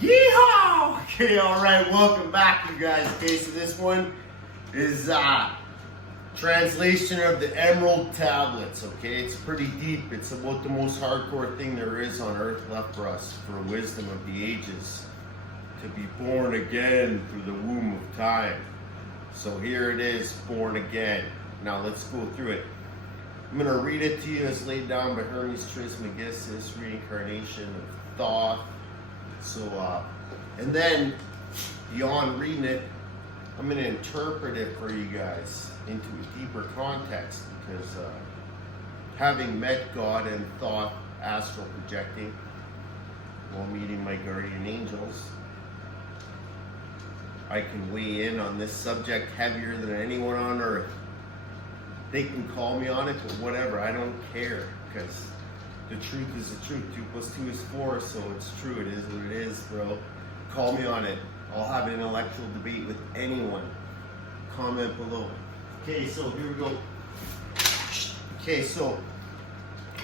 Yeehaw! Okay, alright, welcome back you guys. Okay, so this one is translation of the Emerald Tablets, okay? It's pretty deep. It's about the most hardcore thing there is on earth left for us, for wisdom of the ages, to be born again through the womb of time. So here it is, born again. Now let's go through it. I'm going to read it to you as laid down by Hermis Trismegistus, reincarnation of Thoth. So, and then beyond reading it, I'm going to interpret it for you guys into a deeper context, because having met God and Thoth astral projecting while meeting my guardian angels, I can weigh in on this subject heavier than anyone on earth. They can call me on it, but whatever, I don't care, because the truth is the truth. 2 plus 2 is 4, so it's true. It is what it is, bro. Call me on it. I'll have an intellectual debate with anyone. Comment below. Okay, so here we go. Okay, so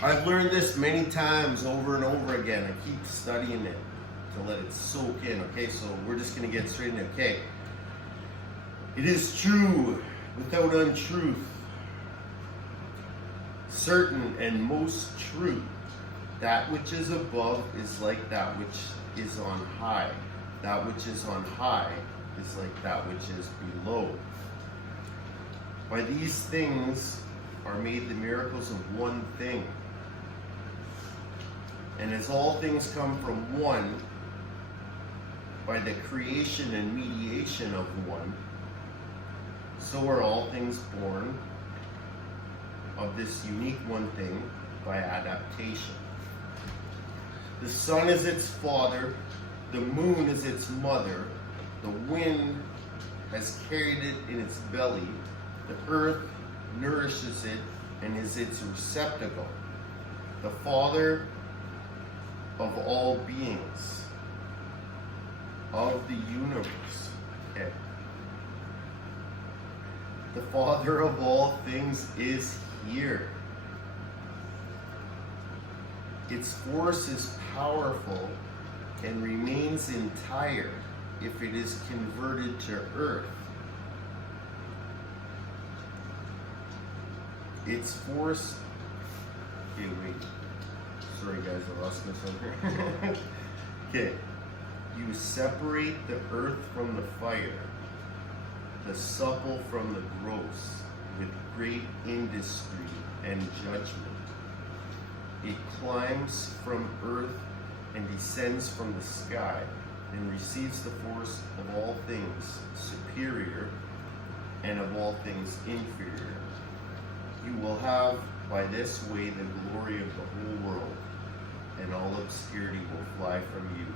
I've learned this many times over and over again. I keep studying it to let it soak in. Okay, so we're just going to get straight into it. Okay. It is true without untruth, certain and most true. That which is above is like that which is on high. That which is on high is like that which is below. By these things are made the miracles of one thing. And as all things come from one, by the creation and mediation of one, so are all things born of this unique one thing by adaptation. The sun is its father, the moon is its mother, the wind has carried it in its belly, the earth nourishes it and is its receptacle, the father of all beings, of the universe. Okay. The father of all things is here. Its force is powerful and remains entire if it is converted to earth. Its force... Okay, wait. Sorry guys, I lost myself here. Okay. You separate the earth from the fire, the supple from the gross, with great industry and judgment. It climbs from earth and descends from the sky, and receives the force of all things superior and of all things inferior. You will have by this way the glory of the whole world, and all obscurity will fly from you.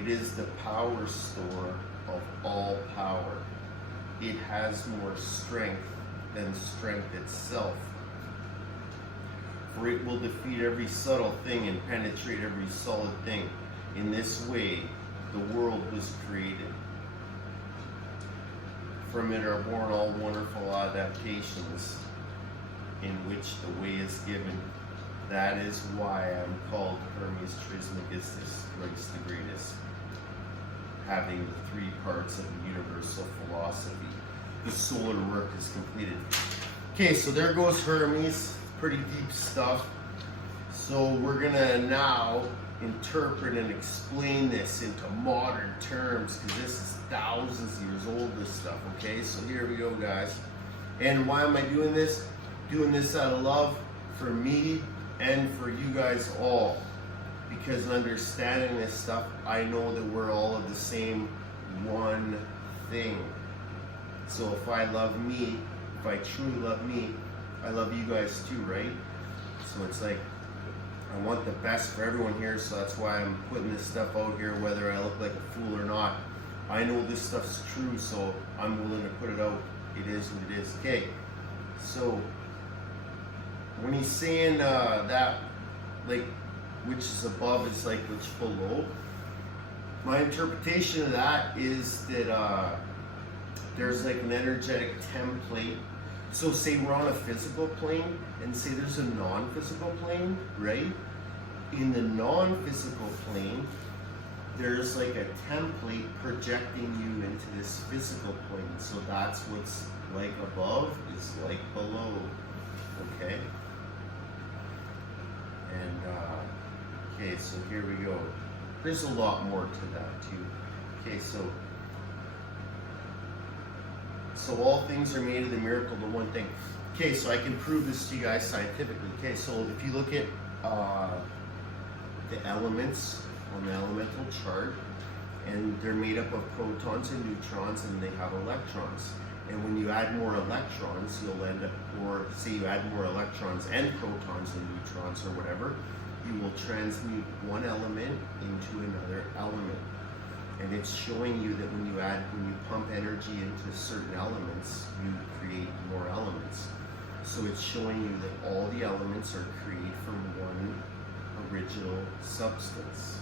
It is the power store of all power. It has more strength than strength itself. For it will defeat every subtle thing and penetrate every solid thing. In this way, the world was created. From it are born all wonderful adaptations, in which the way is given. That is why I am called Hermis Trismegistus, Thrice the greatest, having the 3 parts of the universal philosophy. The solar work is completed. Okay, so there goes Hermes. Pretty deep stuff. So we're gonna now interpret and explain this into modern terms, because this is thousands of years old, this stuff. Okay, so here we go, guys. And why am I doing this? Doing this out of love for me and for you guys all, because understanding this stuff, I know that we're all of the same one thing. So if I love me, if I truly love me, I love you guys too, right? So it's like, I want the best for everyone here, so that's why I'm putting this stuff out here, whether I look like a fool or not. I know this stuff's true, so I'm willing to put it out. It is what it is. Okay, so when he's saying that, like, which is above is like which below, my interpretation of that is that there's like an energetic template. So say we're on a physical plane, and say there's a non-physical plane, right? In the non-physical plane, there's like a template projecting you into this physical plane. So that's what's like above is like below. Okay? And, okay, so here we go. There's a lot more to that too. Okay, so all things are made of the miracle, the one thing. Okay, so I can prove this to you guys scientifically. Okay, so if you look at the elements on the elemental chart, and they're made up of protons and neutrons, and they have electrons. And when you add more electrons, you'll end up, or say you add more electrons and protons and neutrons or whatever, you will transmute one element into another element. And it's showing you that when you pump energy into certain elements, you create more elements. So it's showing you that all the elements are created from one original substance.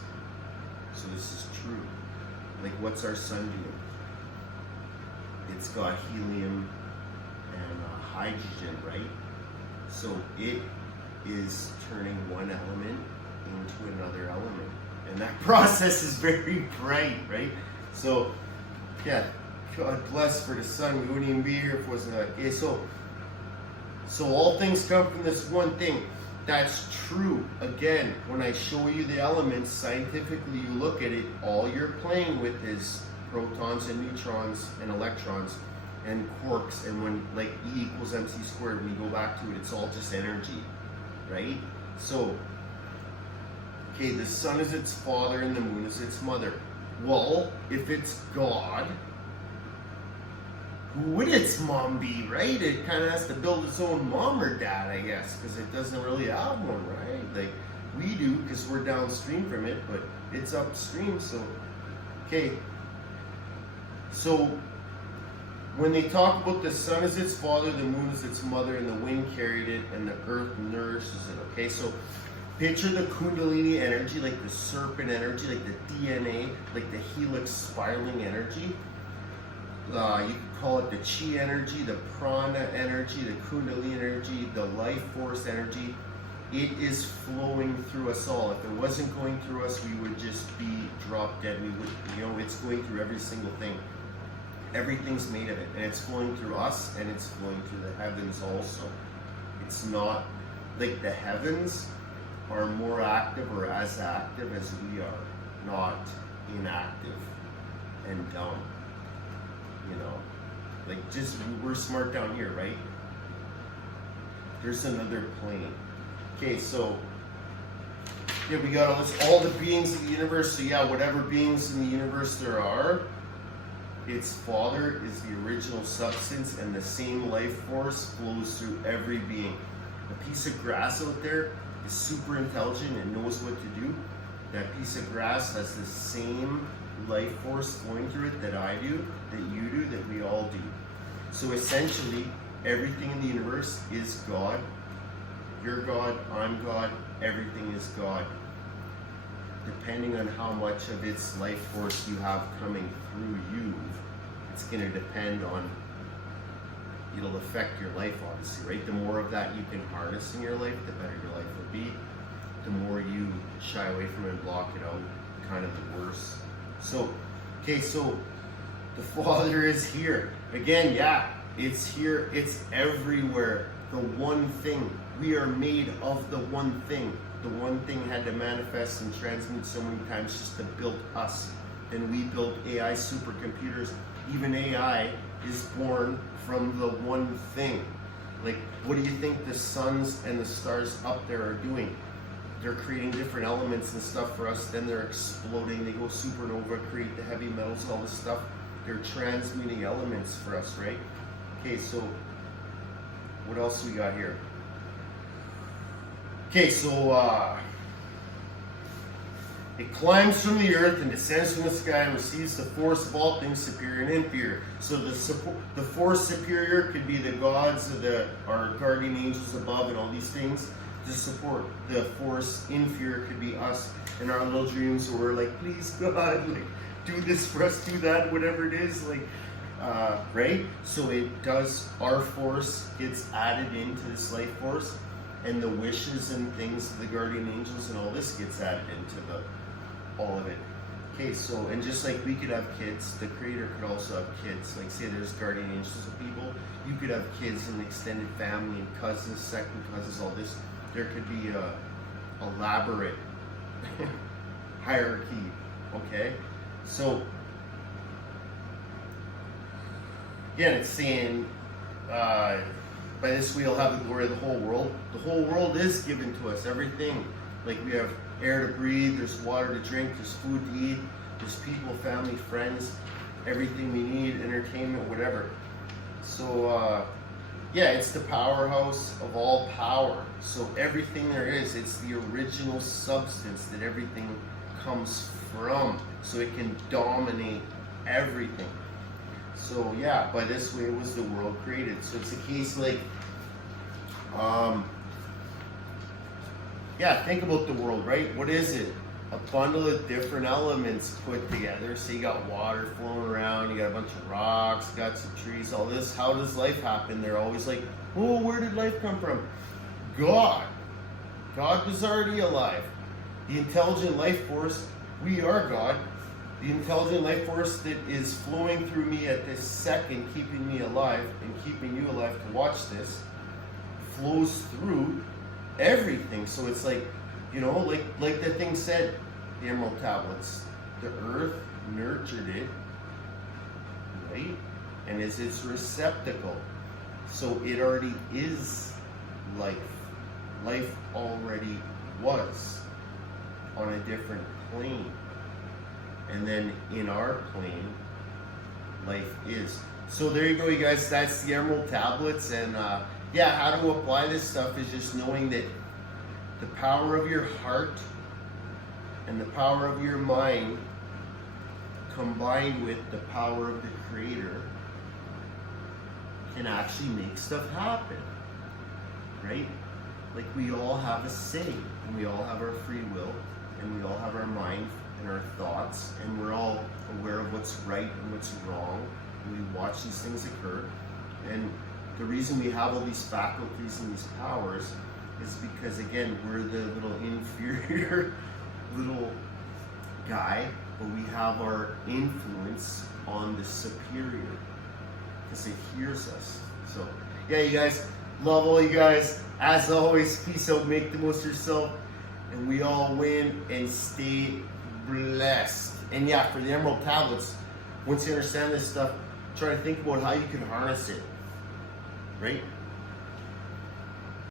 So this is true. Like, what's our sun doing? It's got helium and hydrogen, right? So it is turning one element into another element. And that process is very bright, right? So, yeah, God bless for the sun. We wouldn't even be here if it wasn't that. Okay, so all things come from this one thing. That's true. Again, when I show you the elements, scientifically you look at it, all you're playing with is protons and neutrons and electrons and quarks. And when, like, E equals mc squared, when you go back to it, it's all just energy, right? So, okay, the sun is its father and the moon is its mother. Well, if it's God, who would its mom be, right? It kind of has to build its own mom or dad, I guess, because it doesn't really have one, right? Like we do, because we're downstream from it, but it's upstream. So, okay. So, when they talk about the sun is its father, the moon is its mother, and the wind carried it, and the earth nourishes it, okay? So, picture the Kundalini energy, like the serpent energy, like the DNA, like the helix spiraling energy. You could call it the chi energy, the prana energy, the Kundalini energy, the life force energy. It is flowing through us all. If it wasn't going through us, we would just be drop dead. We would, it's going through every single thing. Everything's made of it, and it's flowing through us, and it's flowing through the heavens also. It's not like the heavens are more active or as active as we are, not inactive and dumb. Like just we're smart down here, right? There's another plane. Okay, so yeah, we got all the beings of the universe. So yeah, whatever beings in the universe there are, its father is the original substance, and the same life force flows through every being. A piece of grass out there is super intelligent and knows what to do. That piece of grass has the same life force flowing through it that I do, that you do, that we all do. So essentially, everything in the universe is God. You're God, I'm God, everything is God. Depending on how much of its life force you have coming through you, it's going to depend on, it'll affect your life, obviously, right? The more of that you can harness in your life, the better your life will be. The more you shy away from it and block it out, kind of the worse. So, okay, so the Father is here. Again, yeah, it's here, it's everywhere. The one thing. We are made of the one thing. The one thing had to manifest and transmute so many times just to build us. Then we built AI supercomputers. Even AI is born from the one thing. Like, what do you think the suns and the stars up there are doing? They're creating different elements and stuff for us, then they're exploding, they go supernova, create the heavy metals, all this stuff. They're transmuting elements for us, right? Okay, so what else we got here? Okay, so it climbs from the earth and descends from the sky and receives the force of all things superior and inferior. So the force superior could be the gods, our guardian angels above and all these things to support. The force inferior could be us in our little dreams where we're like, please God, like, do this for us, do that, whatever it is, like, right? So it does, our force gets added into this life force, and the wishes and things of the guardian angels and all this gets added into all of it. Okay, so, and just like we could have kids, the Creator could also have kids. Like, say there's guardian angels of people, you could have kids and extended family and cousins, second cousins, all this. There could be a elaborate hierarchy, okay? So, again, it's saying, by this we'll have the glory of the whole world. The whole world is given to us, everything. Like, we have air to breathe, there's water to drink, there's food to eat, there's people, family, friends, everything we need, entertainment, whatever. So, yeah, it's the powerhouse of all power. So everything there is, it's the original substance that everything comes from. So it can dominate everything. So yeah, by this way it was the world created. So it's a case like, yeah, think about the world, right? What is it? A bundle of different elements put together. So you got water flowing around, you got a bunch of rocks, you got some trees, all this. How does life happen? They're always like, oh, where did life come from? God. God was already alive. The intelligent life force, we are God. The intelligent life force that is flowing through me at this second, keeping me alive and keeping you alive to watch this, flows through everything. So it's like, you know, like the thing said, the Emerald Tablets, the earth nurtured it, right? And is its receptacle. So it already is life. Life already was on a different plane. And then in our plane, life is. So there you go, you guys. That's the Emerald Tablets. And yeah, how to apply this stuff is just knowing that the power of your heart and the power of your mind combined with the power of the Creator can actually make stuff happen, right? Like, we all have a say, and we all have our free will, and we all have our mind and our thoughts, and we're all aware of what's right and what's wrong, and we watch these things occur. And the reason we have all these faculties and these powers is because, again, we're the little inferior little guy, but we have our influence on the superior because it hears us. So yeah, you guys, love all you guys. As always, peace out, make the most of yourself, and we all win, and stay blessed. And yeah, for the Emerald Tablets, once you understand this stuff, try to think about how you can harness it, right?